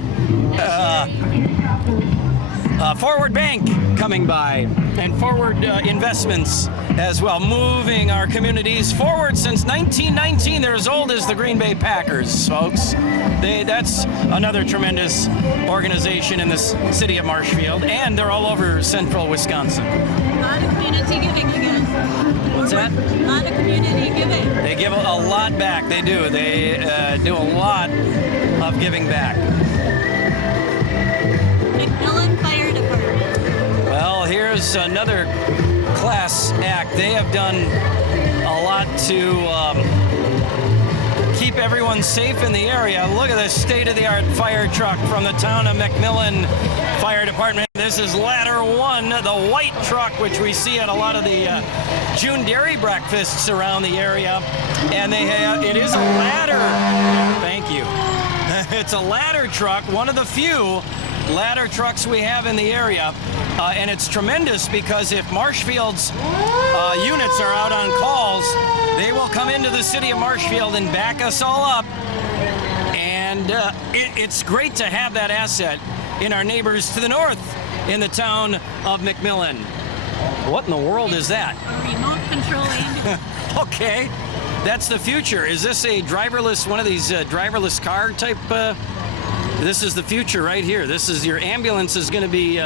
Forward Bank coming by, and Forward Investments as well, moving our communities forward since 1919. They're as old as the Green Bay Packers, folks. That's another tremendous organization in the city of Marshfield, and they're all over central Wisconsin. A lot of community giving again. What's that? A lot of community giving. They give a lot back. They do. They do a lot of giving back. McMillan Fire Department. Well, here's another class act. They have done a lot to keep everyone safe in the area. Look at this state-of-the-art fire truck from the town of McMillan Fire Department. This is Ladder 1, the white truck, which we see at a lot of the June dairy breakfasts around the area. And it is a ladder. Thank you. It's a ladder truck, one of the few ladder trucks we have in the area, and it's tremendous because if Marshfield's units are out on calls, they will come into the city of Marshfield and back us all up, and it's great to have that asset in our neighbors to the north in the town of McMillan. What in the world is that? A remote control ambulance. Okay, that's the future. Is this a driverless, one of these driverless car type? This is the future right here. This is your ambulance is going to be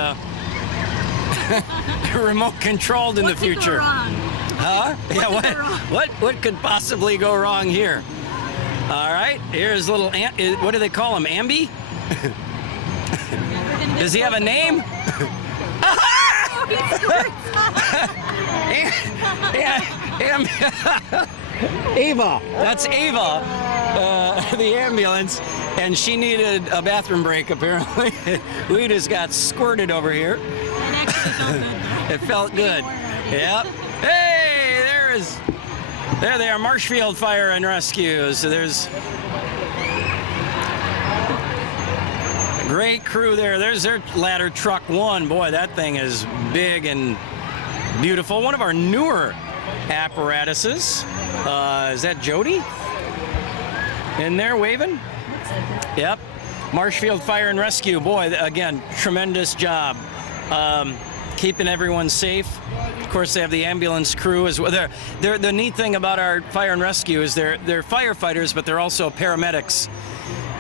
remote controlled in the future. What could go wrong? Huh? What could possibly go wrong here? All right, here's little. What do they call him? Ambi? Does he have a name? Ava. That's Ava, the ambulance, and she needed a bathroom break apparently. We just got squirted over here. It felt good. Yep. Hey, there they are, Marshfield Fire and Rescue. So there's a great crew there. There's their ladder truck 1. Boy, that thing is big and beautiful. One of our newer apparatuses. Is that Jody in there waving? Yep. Marshfield Fire and Rescue. Boy, again, tremendous job keeping everyone safe. Of course, they have the ambulance crew as well. The neat thing about our fire and rescue is they're firefighters, but they're also paramedics.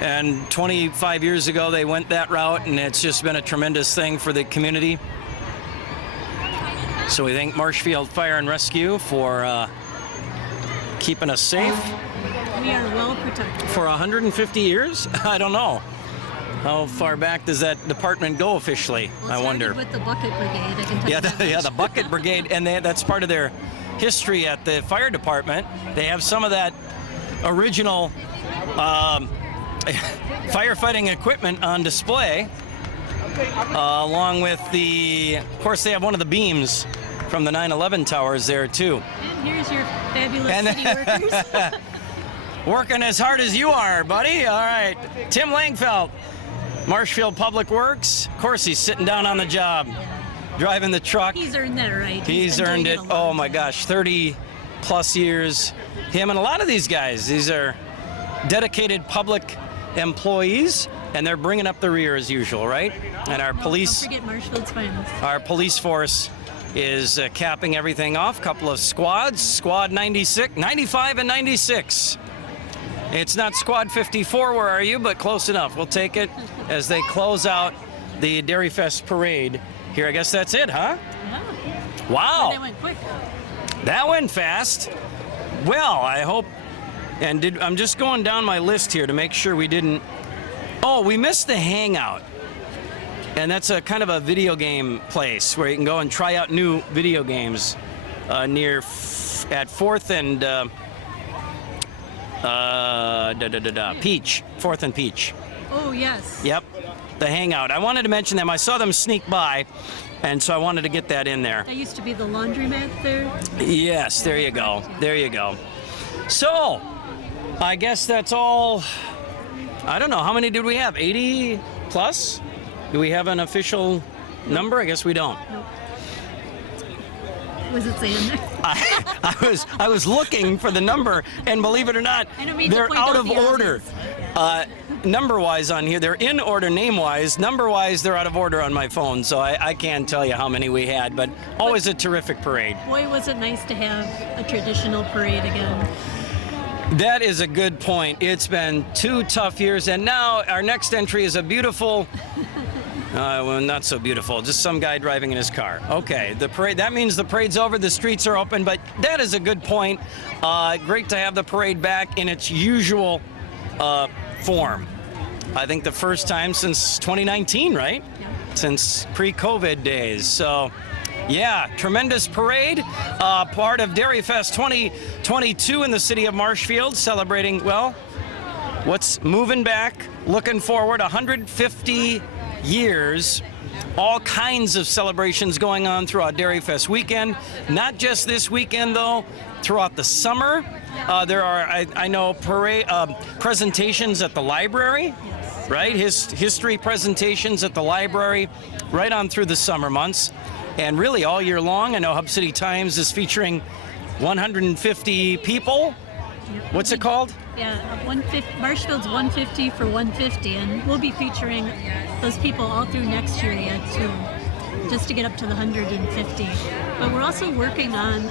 And 25 years ago, they went that route, and it's just been a tremendous thing for the community. So we thank Marshfield Fire and Rescue for keeping us safe. We are well protected. For 150 years? I don't know. How far back does that department go officially? Well, I wonder. With the bucket brigade, I can tell you that. The bucket brigade, and that's part of their history at the fire department. They have some of that original firefighting equipment on display, along with of course, they have one of the beams from the 9/11 towers there too. And here's your fabulous city workers. Working as hard as you are, buddy. All right. Tim Langfeld. Marshfield Public Works. Of course, he's sitting down on the job, driving the truck. He's earned that right. He's been earned doing it. a long Oh my time. gosh, 30 plus years. Him and a lot of these guys, these are dedicated public employees, and they're bringing up the rear as usual, right? And our Don't police, forget Marshfield's finest. our police force is capping everything off. Couple of squads, Squad 96, 95 and 96. It's not Squad 54, where are you? But close enough. We'll take it as they close out the Dairyfest Parade. Here, I guess that's it, huh? Yeah. Wow. That went quick. That went fast. Well, I hope. And I'm just going down my list here to make sure we didn't. Oh, we missed the Hangout. And that's a kind of a video game place where you can go and try out new video games near at 4th and Peach. 4th and Peach. Oh, yes. Yep, the Hangout. I wanted to mention them. I saw them sneak by, and so I wanted to get that in there. That used to be the laundromat there. Yes, there you go. There you go. So, I guess that's all. I don't know. How many did we have? 80 plus? Do we have an official number? I guess we don't. Nope. Was it saying there? I was looking for the number, and believe it or not, I don't mean to they're point out out of the order. Number-wise on here, they're in order. Name-wise, number-wise, they're out of order on my phone, so I can't tell you how many we had, but always a terrific parade. Boy, was it nice to have a traditional parade again. That is a good point. It's been 2 tough years, and now our next entry is a beautiful, well, not so beautiful, just some guy driving in his car. Okay, the parade, that means the parade's over, the streets are open, but that is a good point. Great to have the parade back in its usual form. I think the first time since 2019, right? Yeah. Since pre-COVID days. So, yeah, tremendous parade. Part of Dairyfest 2022 in the city of Marshfield, celebrating, well, what's moving back, looking forward, 150 years. All kinds of celebrations going on throughout Dairyfest weekend. Not just this weekend, though, throughout the summer. There are, I know, parade presentations at the library, right? History presentations at the library right on through the summer months. And really all year long. I know Hub City Times is featuring 150 people. What's it called? Yeah, Marshfield's 150 for 150, and we'll be featuring those people all through next year yet too, just to get up to the 150. But we're also working on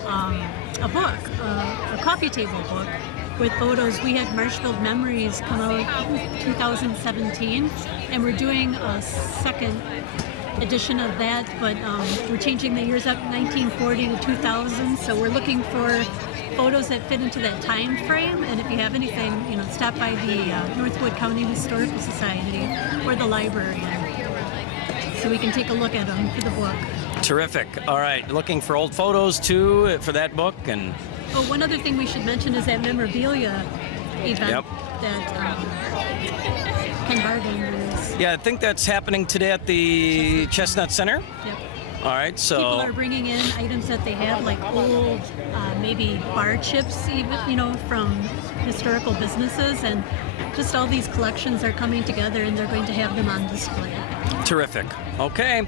a book, a coffee table book with photos. We had Marshfield Memories come out in 2017, and we're doing a second edition of that, but we're changing the years up, 1940 to 2000, so we're looking for photos that fit into that time frame. And if you have anything, stop by the Northwood County Historical Society or the library, so we can take a look at them for the book. Terrific. All right, looking for old photos too for that book. And oh, one other thing we should mention is that memorabilia event Yep. that Ken Barden is. yeah, I think that's happening today at the Chestnut Center. Yep. All right, so People are bringing in items that they have, like old, maybe bar chips, even, from historical businesses, and just all these collections are coming together, and they're going to have them on display. terrific. Okay,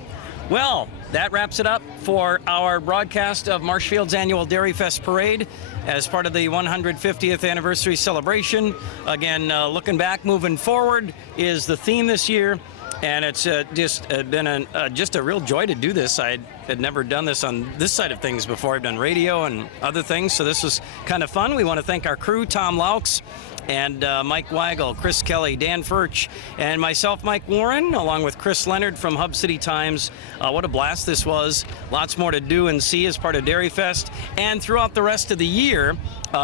well, that wraps it up for our broadcast of Marshfield's annual Dairyfest Parade as part of the 150th anniversary celebration. Again, looking back, moving forward is the theme this year. And it's just been just a real joy to do this. I had never done this on this side of things before. I've done radio and other things, so this was kind of fun. We want to thank our crew, Tom Laux and Mike Weigel, Chris Kelly, Dan Furch, and myself, Mike Warren, along with Chris Leonard from Hub City Times. What a blast this was. Lots more to do and see as part of Dairyfest and throughout the rest of the year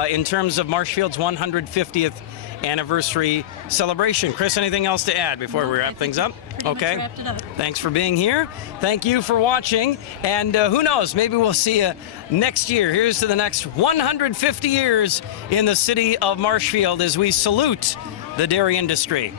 in terms of Marshfield's 150th anniversary celebration. Chris, anything else to add before we wrap things up? Okay. Wrapped it up. Thanks for being here. Thank you for watching. And who knows, maybe we'll see you next year. Here's to the next 150 years in the city of Marshfield as we salute the dairy industry.